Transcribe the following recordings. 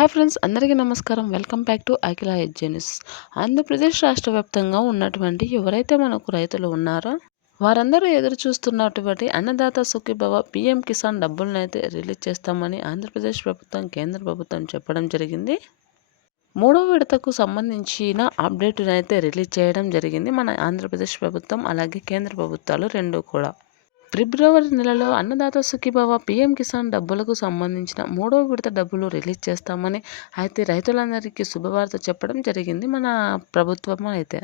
Hi friends, అందరికీ నమస్కారం. Welcome back to అఖిల ఎడ్జెనిస్. ఆంధ్రప్రదేశ్ రాష్ట్ర వ్యాప్తంగా ఉన్నటువంటి ఎవరైతే మనకు రైతులు ఉన్నారో వారందరూ ఎదురు చూస్తున్నటువంటి అన్నదాత సుఖీభవ పీఎం కిసాన్ డబ్బులను అయితే రిలీజ్ చేస్తామని ఆంధ్రప్రదేశ్ ప్రభుత్వం, కేంద్ర ప్రభుత్వం చెప్పడం జరిగింది. మూడో విడతకు సంబంధించిన అప్డేట్ను అయితే రిలీజ్ చేయడం జరిగింది మన ఆంధ్రప్రదేశ్ ప్రభుత్వం, అలాగే కేంద్ర ప్రభుత్వాలు రెండు కూడా. ఫిబ్రవరి నెలలో అన్నదాత సుఖీభవ పీఎం కిసాన్ డబ్బులకు సంబంధించిన మూడో విడత డబ్బులు రిలీజ్ చేస్తామని అయితే రైతులందరికీ శుభవార్త చెప్పడం జరిగింది మన ప్రభుత్వం అయితే.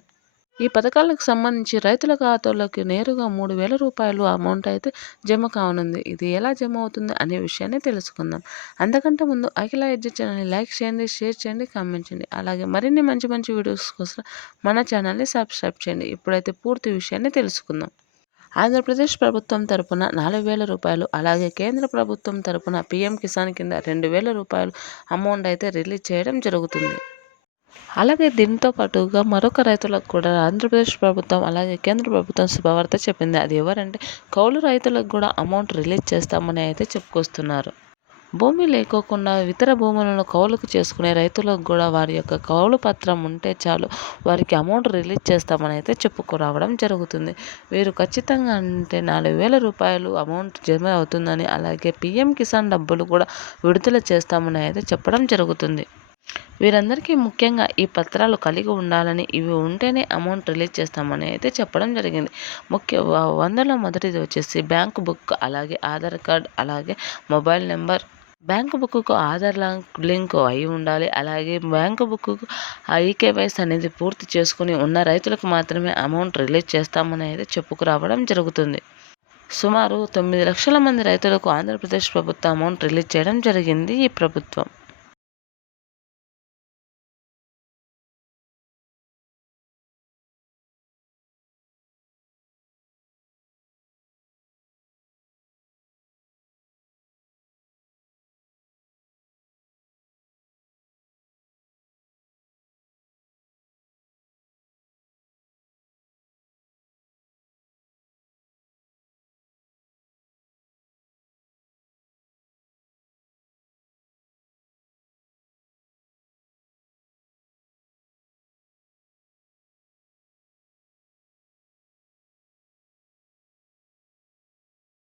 ఈ పథకాలకు సంబంధించి రైతుల ఖాతాలోకి నేరుగా 3,000 రూపాయలు అమౌంట్ అయితే జమ కానుంది. ఇది ఎలా జమ అవుతుంది అనే విషయాన్ని తెలుసుకుందాం. అంతకంటే ముందు అఖిల ఎడ్జి ఛానల్ని లైక్ చేయండి, షేర్ చేయండి, కామెంట్ చేయండి. అలాగే మరిన్ని మంచి మంచి వీడియోస్ కోసం మన ఛానల్ని సబ్స్క్రైబ్ చేయండి. ఇప్పుడైతే పూర్తి విషయాన్ని తెలుసుకుందాం. ఆంధ్రప్రదేశ్ ప్రభుత్వం తరపున 4,000 రూపాయలు, అలాగే కేంద్ర ప్రభుత్వం తరపున పీఎం కిసాన్ కింద 2,000 రూపాయలు అమౌంట్ అయితే రిలీజ్ చేయడం జరుగుతుంది. అలాగే దీంతో పాటుగా మరొక రైతులకు కూడా ఆంధ్రప్రదేశ్ ప్రభుత్వం అలాగే కేంద్ర ప్రభుత్వం శుభవార్త చెప్పింది. అది ఎవరంటే కౌలు రైతులకు కూడా అమౌంట్ రిలీజ్ చేస్తామని అయితే చెప్పుకొస్తున్నారు. భూమి లేకోకుండా ఇతర భూములను కౌలుకు చేసుకునే రైతులకు కూడా వారి యొక్క కౌలు పత్రం ఉంటే చాలు, వారికి అమౌంట్ రిలీజ్ చేస్తామని అయితే చెప్పుకురావడం జరుగుతుంది. వీరు ఖచ్చితంగా అంటే 4,000 రూపాయలు అమౌంట్ జమ అవుతుందని, అలాగే పీఎం కిసాన్ డబ్బులు కూడా విడుదల చేస్తామని అయితే చెప్పడం జరుగుతుంది. వీరందరికీ ముఖ్యంగా ఈ పత్రాలు కలిగి ఉండాలని, ఇవి ఉంటేనే అమౌంట్ రిలీజ్ చేస్తామని అయితే చెప్పడం జరిగింది. వందలో మొదటిది వచ్చేసి బ్యాంకు బుక్, అలాగే ఆధార్ కార్డ్, అలాగే mobile number. Bank book Aadhaar link అయి ఉండాలి. అలాగే బ్యాంకు బుక్కు ఈకేవైసీ అనేది పూర్తి చేసుకుని ఉన్న రైతులకు మాత్రమే అమౌంట్ రిలీజ్ చేస్తామని అయితే చెప్పుకురావడం జరుగుతుంది. సుమారు 9 లక్షల మంది రైతులకు ఆంధ్రప్రదేశ్ ప్రభుత్వం అమౌంట్ రిలీజ్ చేయడం జరిగింది ఈ ప్రభుత్వం.